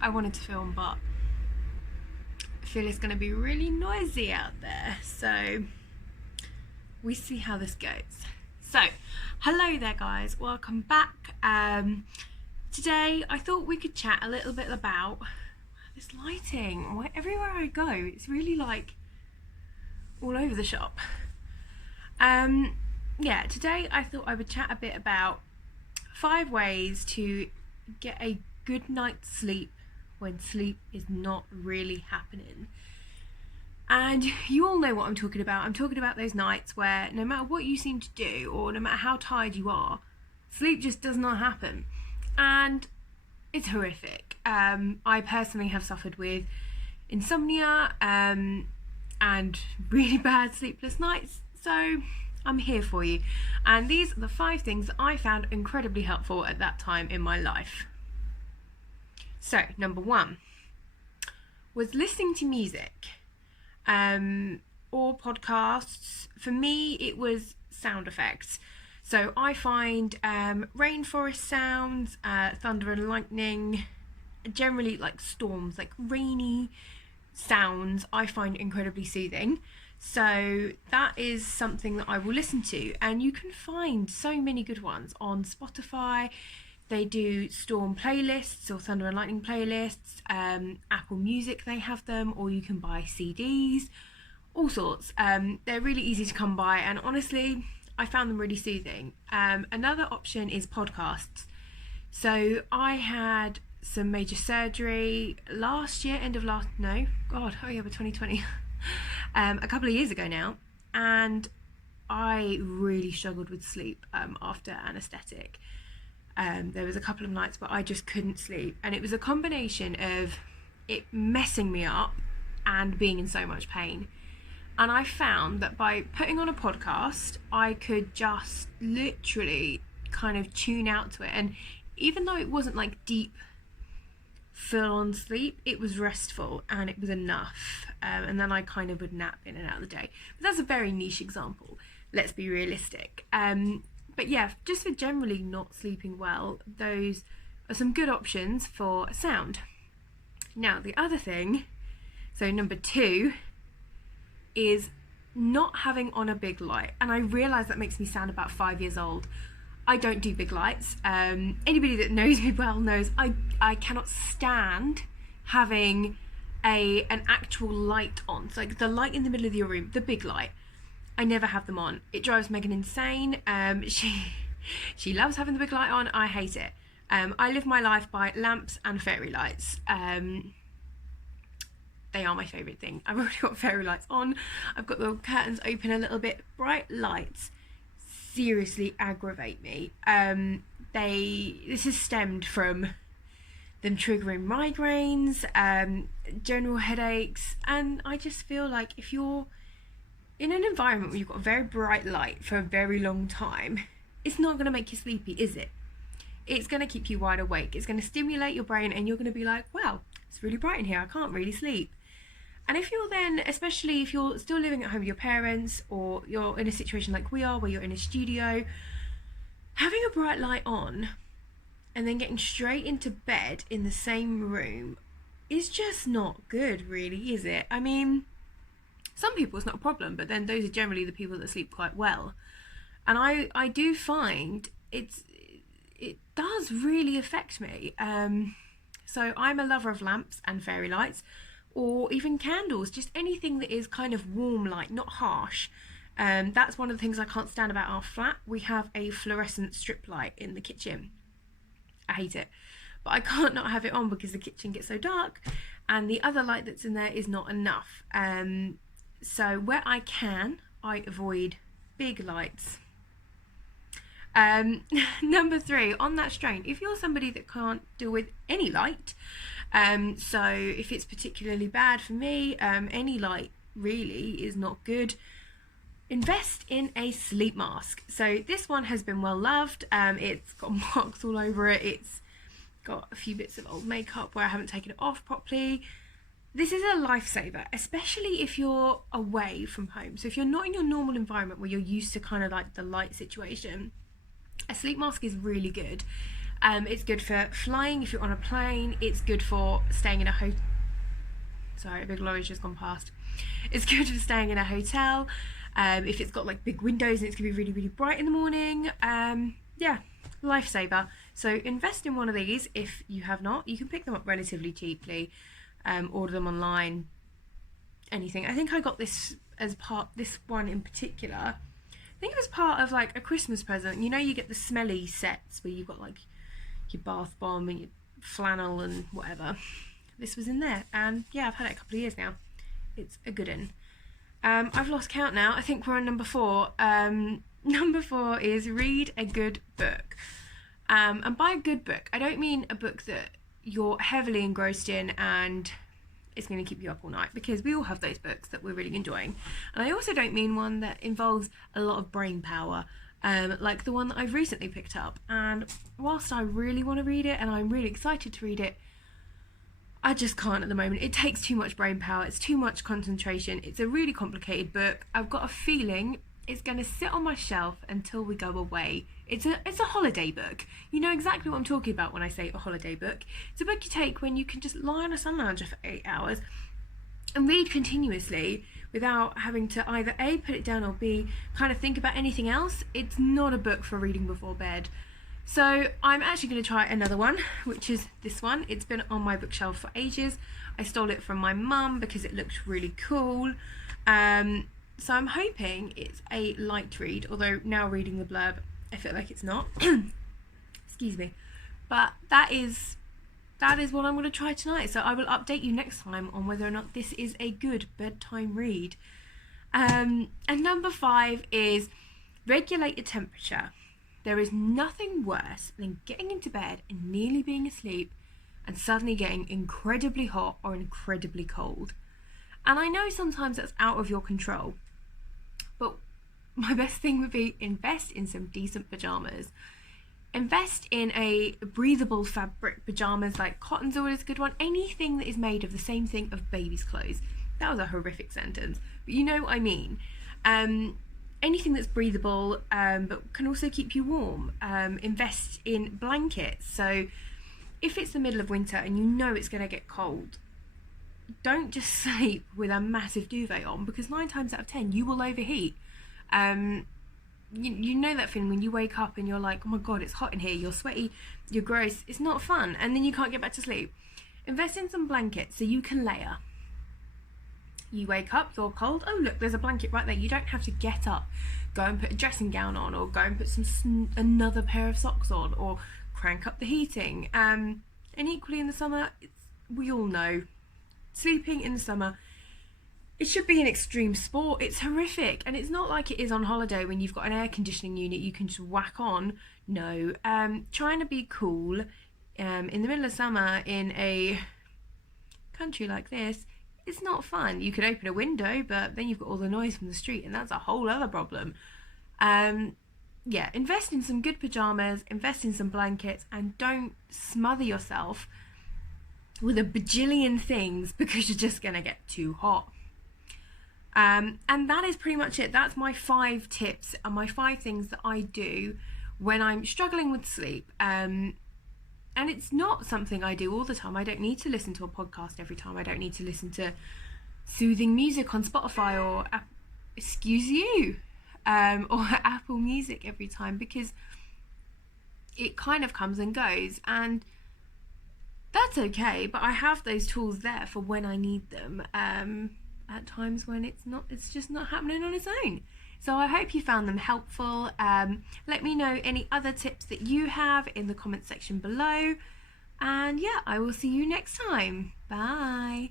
I wanted to film, but I feel it's going to be really noisy out there, so we see how this goes. So, hello there guys, welcome back. Today I thought we could chat a little bit about this lighting. Everywhere I go, it's really like all over the shop. Yeah, today I thought I would chat a bit about 5 ways to get a good night's sleep when sleep is not really happening. And you all know what I'm talking about. I'm talking about those nights where no matter what you seem to do, or no matter how tired you are, sleep just does not happen. And it's horrific. I personally have suffered with insomnia and really bad sleepless nights, so I'm here for you. And these are the 5 things that I found incredibly helpful at that time in my life. So, number 1 was listening to music or podcasts. For me, it was sound effects. So I find rainforest sounds, thunder and lightning, generally like storms, like rainy sounds, I find incredibly soothing. So that is something that I will listen to, and you can find so many good ones on Spotify. They do storm playlists or thunder and lightning playlists. Apple Music, they have them, or you can buy CDs, all sorts. They're really easy to come by, and honestly, I found them really soothing. Another option is podcasts. So I had some major surgery last year, we're 2020. A couple of years ago now, and I really struggled with sleep after anaesthetic. There was a couple of nights where I just couldn't sleep, and it was a combination of it messing me up and being in so much pain. And I found that by putting on a podcast, I could just literally kind of tune out to it, and even though it wasn't like deep full-on sleep, it was restful and it was enough. And then I kind of would nap in and out of the day. But that's a very niche example, let's be realistic. But yeah, just for generally not sleeping well, those are some good options for sound. Now, the other thing, so number 2, is not having on a big light. And I realise that makes me sound about 5 years old. I don't do big lights. Anybody that knows me well knows I cannot stand having an actual light on. So like the light in the middle of your room, the big light, I never have them on. It drives Megan insane. She loves having the big light on. I hate it. I live my life by lamps and fairy lights. They are my favourite thing. I've already got fairy lights on. I've got the curtains open a little bit. Bright lights seriously aggravate me. This has stemmed from them triggering migraines, general headaches, and I just feel like if you're in an environment where you've got a very bright light for a very long time, it's not going to make you sleepy, is it? It's going to keep you wide awake. It's going to stimulate your brain, and you're going to be like, wow, it's really bright in here, I can't really sleep. And if you're then, especially if you're still living at home with your parents, or you're in a situation like we are, where you're in a studio, having a bright light on and then getting straight into bed in the same room is just not good, really, is it? I mean, some people it's not a problem, but then those are generally the people that sleep quite well. And I do find it does really affect me. So I'm a lover of lamps and fairy lights, or even candles, just anything that is kind of warm light, not harsh. That's one of the things I can't stand about our flat. We have a fluorescent strip light in the kitchen. I hate it, but I can't not have it on because the kitchen gets so dark, and the other light that's in there is not enough. So where I can, I avoid big lights. Number 3, on that strain, if you're somebody that can't deal with any light, so if it's particularly bad for me, any light really is not good, invest in a sleep mask. So this one has been well loved. It's got marks all over it. It's got a few bits of old makeup where I haven't taken it off properly. This is a lifesaver, especially if you're away from home. So if you're not in your normal environment where you're used to kind of like the light situation, a sleep mask is really good. It's good for flying if you're on a plane. It's good for staying in a hotel. Sorry, a big lorry's just gone past. It's good for staying in a hotel. If it's got like big windows and it's gonna be really, really bright in the morning. Yeah, lifesaver. So invest in one of these if you have not. You can pick them up relatively cheaply. Order them online. Anything. I think I got this this one in particular. I think it was part of like a Christmas present. You know, you get the smelly sets where you've got like your bath bomb and your flannel and whatever. This was in there, and yeah, I've had it a couple of years now. It's a good one. I've lost count now. I think we're on number 4. Number 4 is read a good book. And by a good book, I don't mean a book that you're heavily engrossed in and it's going to keep you up all night, because we all have those books that we're really enjoying. And I also don't mean one that involves a lot of brain power, like the one that I've recently picked up. And whilst I really want to read it and I'm really excited to read it, I just can't at the moment. It takes too much brain power. It's too much concentration. It's a really complicated book. I've got a feeling it's going to sit on my shelf until we go away. It's a holiday book. You know exactly what I'm talking about when I say a holiday book. It's a book you take when you can just lie on a sun lounger for 8 hours and read continuously without having to either A, put it down, or B, kind of think about anything else. It's not a book for reading before bed. So I'm actually going to try another one, which is this one. It's been on my bookshelf for ages. I stole it from my mum because it looked really cool. So I'm hoping it's a light read, although now reading the blurb, I feel like it's not. Excuse me. But that is what I'm going to try tonight. So I will update you next time on whether or not this is a good bedtime read. And number 5 is regulate your temperature. There is nothing worse than getting into bed and nearly being asleep and suddenly getting incredibly hot or incredibly cold. And I know sometimes that's out of your control, but my best thing would be invest in some decent pajamas. Invest in a breathable fabric pajamas, like cotton's always a good one. Anything that is made of the same thing of baby's clothes. That was a horrific sentence, but you know what I mean. Anything that's breathable, but can also keep you warm. Invest in blankets. So if it's the middle of winter and you know it's going to get cold, don't just sleep with a massive duvet on, because 9 times out of 10 you will overheat. You know that feeling when you wake up and you're like, oh my god, it's hot in here, you're sweaty, you're gross, it's not fun, and then you can't get back to sleep. Invest in some blankets so you can layer. You wake up, you're cold, oh look, there's a blanket right there. You don't have to get up, go and put a dressing gown on, or go and put another pair of socks on, or crank up the heating. And equally in the summer, we all know, sleeping in the summer, it should be an extreme sport. It's horrific, and it's not like it is on holiday when you've got an air conditioning unit you can just whack on. No, trying to be cool in the middle of summer in a country like this, it's not fun. You could open a window, but then you've got all the noise from the street, and that's a whole other problem. Yeah, invest in some good pajamas, invest in some blankets, and don't smother yourself with a bajillion things because you're just gonna get too hot. And that is pretty much it. That's my 5 tips and my 5 things that I do when I'm struggling with sleep. And it's not something I do all the time. I don't need to listen to a podcast every time. I don't need to listen to soothing music on Spotify or or Apple Music every time, because it kind of comes and goes, and that's okay. But I have those tools there for when I need them. At times when it's just not happening on its own. So I hope you found them helpful. Let me know any other tips that you have in the comment section below. And yeah, I will see you next time. Bye.